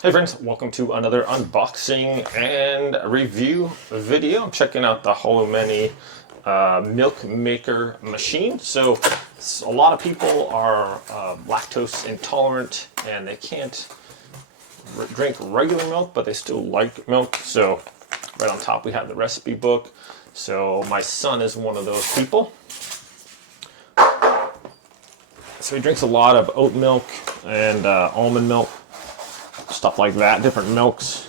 Hey friends, welcome to another unboxing and review video. I'm checking out the Holomany Milk Maker machine. So a lot of people are lactose intolerant and they can't drink regular milk, but they still like milk. So right on top we have the recipe book. So my son is one of those people. So he drinks a lot of oat milk and almond milk, stuff like that, different milks.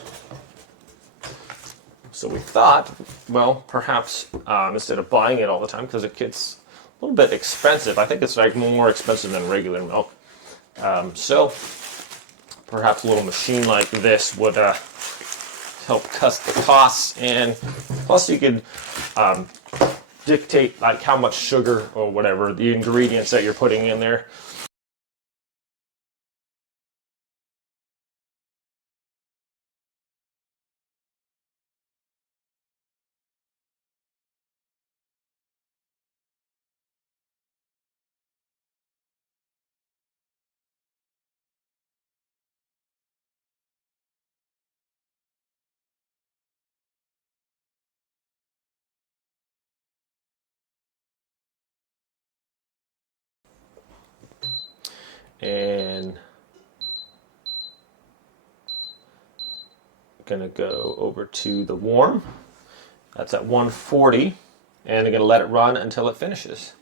So we thought, well, perhaps instead of buying it all the time, because it gets a little bit expensive, I think it's like more expensive than regular milk. So perhaps a little machine like this would help cut the costs, and plus you could dictate like how much sugar or whatever the ingredients that you're putting in there. And gonna go over to the warm. That's at 140, and I'm gonna let it run until it finishes.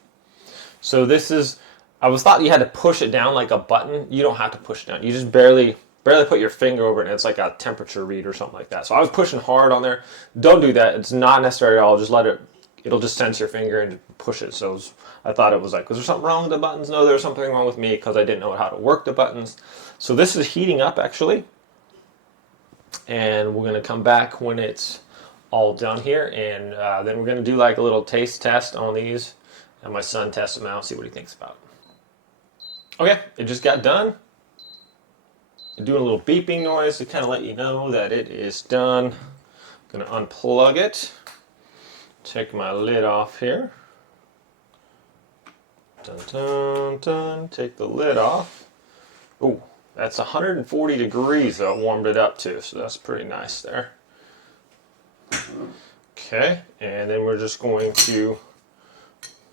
So this is, I was thought you had to push it down like a button. You don't have to push it down. You just barely put your finger over it, and it's like a temperature read or something like that. So I was pushing hard on there. Don't do that. It's not necessary at all. Just let it. It'll just sense your finger and push it. So I thought it was like, was there something wrong with the buttons? No, there's something wrong with me because I didn't know how to work the buttons. So this is heating up actually, and we're gonna come back when it's all done here, and then we're gonna do like a little taste test on these, and my son tests them out, see what he thinks about it. Okay, it just got done. Doing a little beeping noise to kind of let you know that it is done. I'm gonna unplug it. Take my lid off here. Dun, dun, dun. Take the lid off. Ooh, that's 140 degrees that warmed it up to, so that's pretty nice there. Okay, and then we're just going to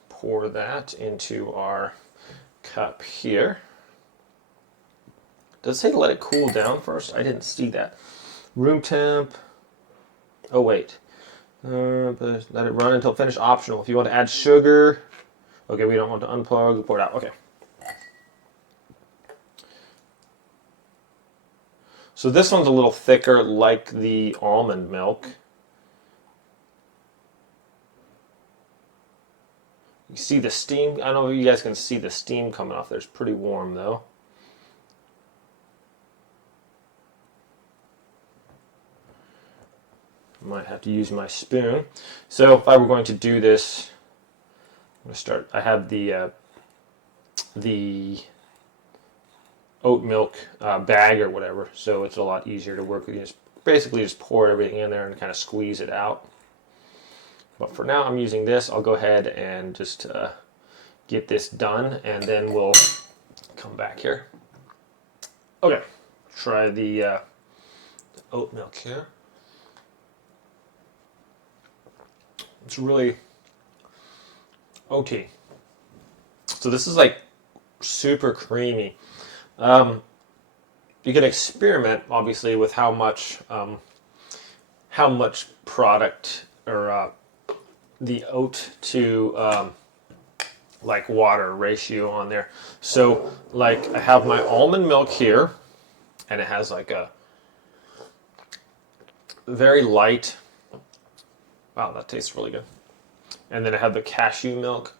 pour that into our cup here. Does it say to let it cool down first? I didn't see that. Room temp. Oh wait. But let it run until finished. Optional. If you want to add sugar. Okay, we don't want to unplug. Pour it out. Okay. So this one's a little thicker, like the almond milk. You see the steam. I don't know if you guys can see the steam coming off there. It's pretty warm though. Might have to use my spoon. So if I were going to do this, I'm going to start. I have the oat milk bag or whatever, so it's a lot easier to work with. You just basically just pour everything in there and kind of squeeze it out. But for now, I'm using this. I'll go ahead and just get this done, and then we'll come back here. Okay, try the oat milk here. It's really oaty. So this is like super creamy. You can experiment, obviously, with how much product or the oat to like water ratio on there. So like I have my almond milk here, and it has like a very light. Wow, that tastes really good. And then I have the cashew milk.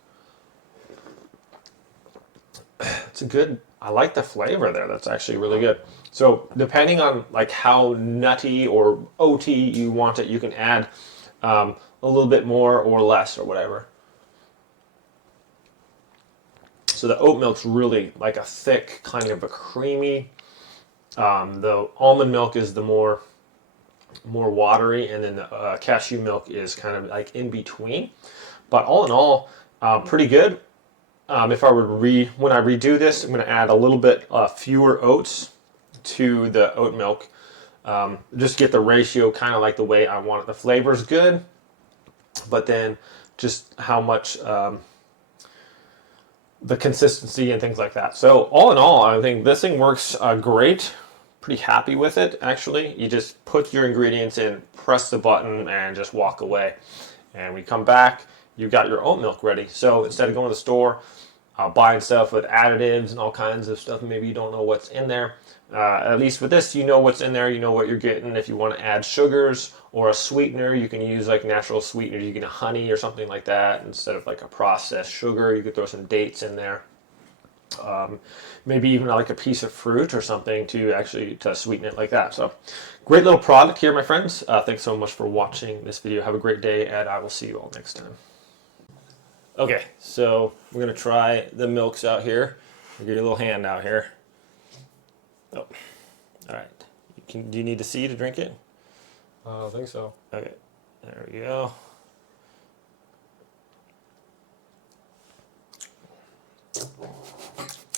It's a good, I like the flavor there. That's actually really good. So depending on like how nutty or oaty you want it, you can add a little bit more or less or whatever. So the oat milk's really like a thick, kind of a creamy. The almond milk is the more watery, and then the cashew milk is kind of like in between. But all in all, pretty good. If I were when I redo this, I'm going to add a little bit fewer oats to the oat milk. Just get the ratio kind of like the way I want it. The flavor's good, but then just how much the consistency and things like that. So all in all, I think this thing works great. Pretty happy with it, actually. You just put your ingredients in, press the button, and just walk away. And we come back, you got your oat milk ready. So instead of going to the store, buying stuff with additives and all kinds of stuff, maybe you don't know what's in there. At least with this, you know what's in there, you know what you're getting. If you want to add sugars or a sweetener, you can use like natural sweetener. You get a honey or something like that instead of like a processed sugar. You could throw some dates in there. Maybe even like a piece of fruit or something to sweeten it like that. So great little product here, my friends. Thanks so much for watching this video. Have a great day, and I will see you all next time. Okay, so we're going to try the milks out here. I'll get your little hand out here. Oh, all right. Do you need to see to drink it? I don't think so. Okay, there we go.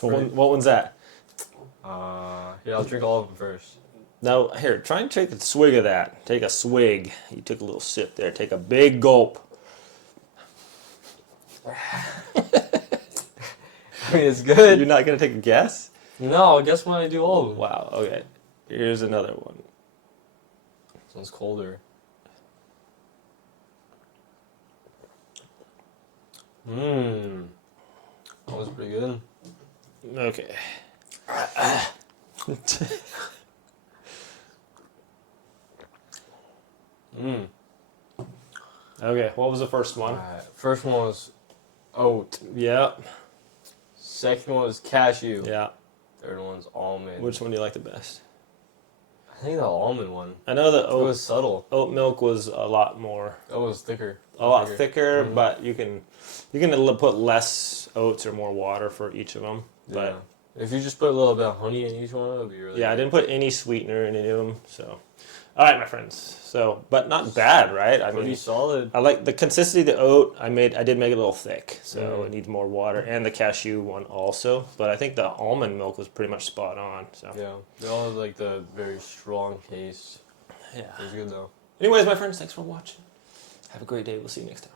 What one's that? Yeah, I'll drink all of them first. Now, here, try and take a swig of that. Take a swig. You took a little sip there. Take a big gulp. I mean, it's good. You're not going to take a guess? No, guess when I do all of them. Wow, okay. Here's another one. This one's colder. Mmm. That was pretty good. Okay. Mmm. Okay, what was the first one? First one was oat. Yep. Second one was cashew. Yeah. Third one's almond. Which one do you like the best? I think the almond one. I know the It was subtle. oat milk was a lot more. It was thicker. A lot thicker, Mm-hmm. but you can put less oats or more water for each of them. But yeah. If you just put a little bit of honey in each one, it would be really yeah, good. I didn't put any sweetener in any of them. So, all right, my friends. So, but not bad, right? I Pretty mean, solid. I like the consistency of the oat. I did make it a little thick, so it needs more water, and the cashew one also. But I think the almond milk was pretty much spot on. So Yeah, they all have like the very strong taste. yeah. It was good though. Anyways, my friends, thanks for watching. Have a great day. We'll see you next time.